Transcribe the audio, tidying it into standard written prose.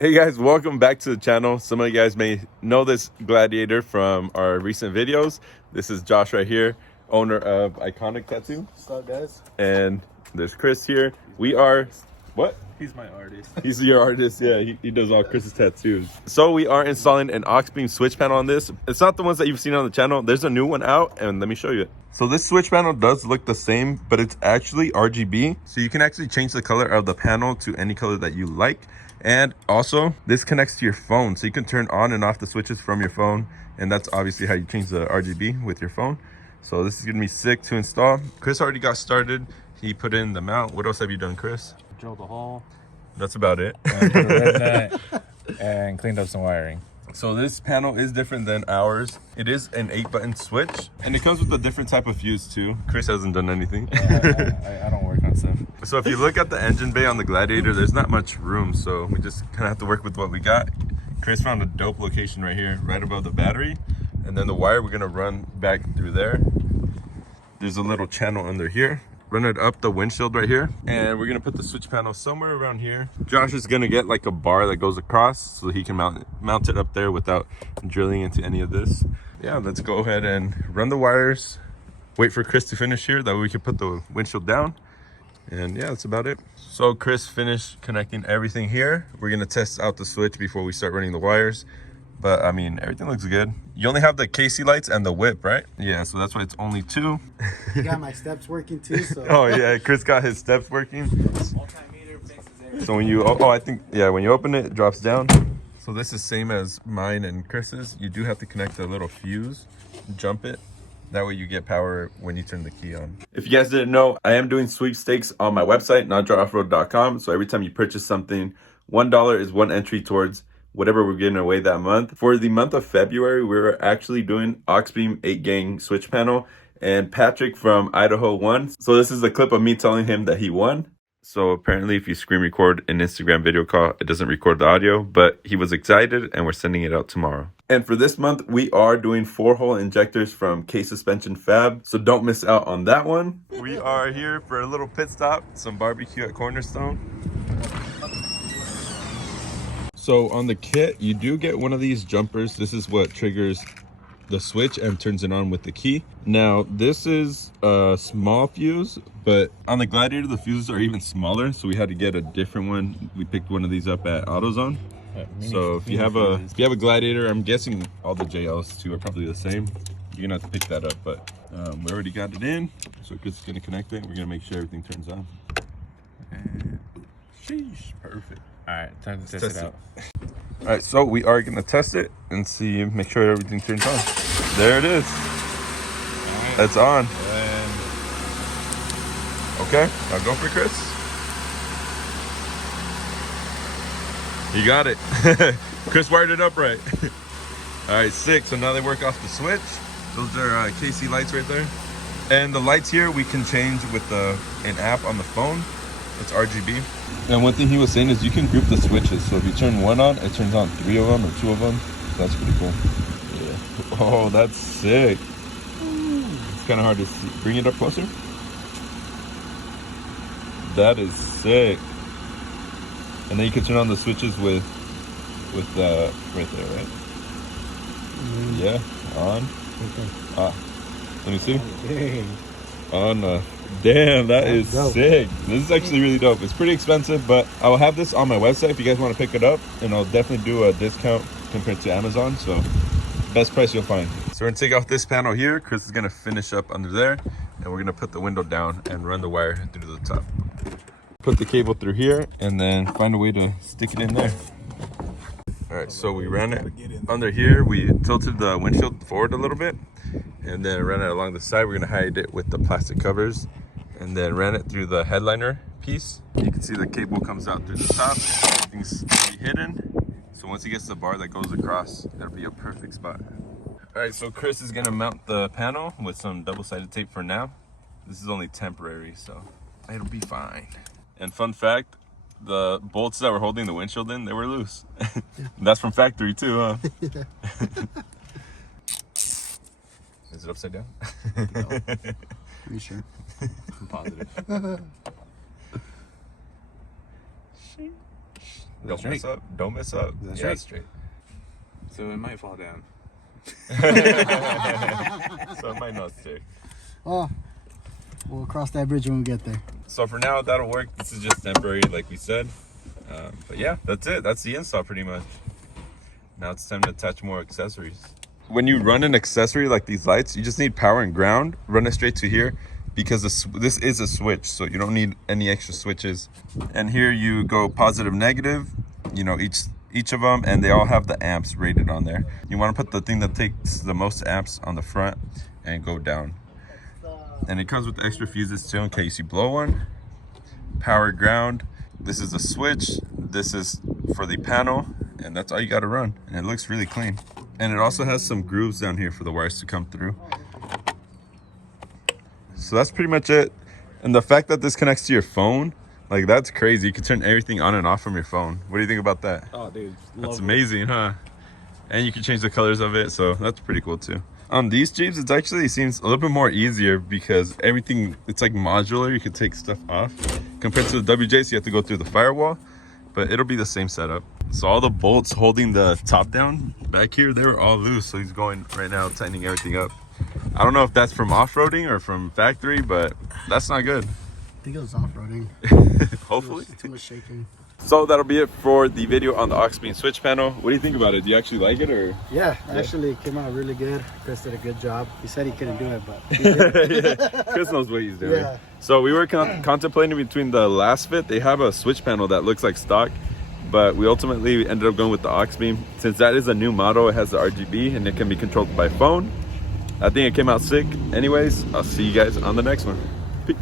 Hey guys, welcome back to the channel. Some of you guys may know this Gladiator from our recent videos. This is Josh right here, owner of Iconic Tattoo. What's up, guys? And there's Chris here. We are, what? He's my artist. He's your artist, yeah. He does all Chris's tattoos. So we are installing an Auxbeam switch panel on this. It's not the ones that you've seen on the channel. There's a new one out, and let me show you it. So this switch panel does look the same, but it's actually RGB. So you can actually change the color of the panel to any color that you like. And also, this connects to your phone, so you can turn on and off the switches from your phone, and that's obviously how you change the RGB with your phone. So this is gonna be sick to install. Chris already got started. He put in the mount. What else have you done, Chris? Drilled a hole. That's about it. And put a red nut and cleaned up some wiring. So this panel is different than ours. It is an 8-button switch, and it comes with a different type of fuse too. Chris hasn't done anything. I don't work on stuff. So if you look at the engine bay on the Gladiator, there's not much room, so we just kind of have to work with what we got. Chris found a dope location right here, right above the battery, and then the wire we're gonna run back through there. There's a little channel under here. Run it up the windshield right here, and we're gonna put the switch panel somewhere around here. Josh is gonna get like a bar that goes across so he can mount it up there without drilling into any of this. Yeah, let's go ahead and run the wires, wait for Chris to finish here, that way we can put the windshield down. And yeah, that's about it. So Chris finished connecting everything here. We're gonna test out the switch before we start running the wires. But I mean, everything looks good. You only have the KC lights and the whip, right? Yeah, so that's why it's only 2. You got my steps working too, so. Oh yeah, Chris got his steps working. Multimeter fixes everything. So when you, I think, yeah, when you open it, it drops down. So this is same as mine and Chris's. You do have to connect the little fuse, jump it. That way you get power when you turn the key on. If you guys didn't know, I am doing sweepstakes on my website, najaraoffroad.com. So every time you purchase something, $1 is 1 entry towards whatever we're giving away that month. For the month of February, we're actually doing Auxbeam 8-gang switch panel, and Patrick from Idaho won. So this is a clip of me telling him that he won. So apparently if you screen record an Instagram video call, it doesn't record the audio, but he was excited and we're sending it out tomorrow. And for this month, we are doing 4-hole injectors from K Suspension Fab. So don't miss out on that one. We are here for a little pit stop, some barbecue at Cornerstone. So on the kit, you do get one of these jumpers. This is what triggers the switch and turns it on with the key. Now, this is a small fuse, but on the Gladiator, the fuses are even smaller. So we had to get a different one. We picked one of these up at AutoZone. So if you have a Gladiator, I'm guessing all the JLs too are probably the same. You're gonna have to pick that up, but we already got it in. So Chris is gonna connect it. We're gonna make sure everything turns on. And sheesh, perfect. All right, time to test it out. All right, so we are gonna test it and see, make sure everything turns on. There it is. Right. It's on. And okay, now go for Chris. You got it. Chris wired it up right. All right, sick. So now they work off the switch. Those are KC lights right there. And the lights here we can change with an app on the phone. It's RGB. And one thing he was saying is you can group the switches. So if you turn one on, it turns on 3 of them or 2 of them. So that's pretty cool. Yeah. Oh, that's sick. It's kind of hard to see. Bring it up closer. That is sick. And then you can turn on the switches with right there, right? Yeah, on. Ah, let me see. On. Damn, that is dope. Sick. This is actually really dope. It's pretty expensive, but I will have this on my website if you guys want to pick it up, and I'll definitely do a discount compared to Amazon. So best price you'll find. So we're gonna take off this panel here. Chris is gonna finish up under there, and we're gonna put the window down and run the wire through to the top. Put the cable through here and then find a way to stick it in there. All right, so we ran it under here. We tilted the windshield forward a little bit and then ran it along the side. We're gonna hide it with the plastic covers and then ran it through the headliner piece. You can see the cable comes out through the top. Everything's pretty hidden. So once he gets the bar that goes across, that'll be a perfect spot. All right, so Chris is gonna mount the panel with some double-sided tape for now. This is only temporary, so it'll be fine. And fun fact, the bolts that were holding the windshield in, they were loose. That's from factory too, huh? Is it upside down? No. Are you sure? I'm positive. Don't straight? mess up. Don't mess up. Is that Yeah, straight? it's straight. So it might fall down. So it might not stick. Oh, we'll cross that bridge when we get there. So for now, that'll work. This is just temporary, like we said. But yeah, that's it. That's the install pretty much. Now it's time to attach more accessories. When you run an accessory like these lights, you just need power and ground. Run it straight to here because this is a switch, so you don't need any extra switches. And here you go positive, negative, you know, each of them, and they all have the amps rated on there. You want to put the thing that takes the most amps on the front and go down. And it comes with extra fuses too in case you blow one. Power, ground. This is a switch. This is for the panel, and that's all you got to run. And it looks really clean. And it also has some grooves down here for the wires to come through. So that's pretty much it. And the fact that this connects to your phone, like, that's crazy. You can turn everything on and off from your phone. What do you think about that? Oh, dude. That's amazing, huh? And you can change the colors of it, so that's pretty cool too. On these Jeeps, it actually seems a little bit more easier because everything, it's like modular. You can take stuff off. Compared to the WJs, you have to go through the firewall, but it'll be the same setup. So all the bolts holding the top down back here, they were all loose. So he's going right now, tightening everything up. I don't know if that's from off-roading or from factory, but that's not good. I think it was off-roading. Hopefully. Too much shaking. So that'll be it for the video on the Auxbeam switch panel. What do you think about it? Do you actually like it, or? Yeah, actually it came out really good. Chris did a good job. He said he couldn't do it, but he did. Yeah, Chris knows what he's doing. Yeah. So we were contemplating between the last fit. They have a switch panel that looks like stock, but we ultimately ended up going with the Auxbeam. Since that is a new model, it has the RGB and it can be controlled by phone. I think it came out sick. Anyways, I'll see you guys on the next one. Peace.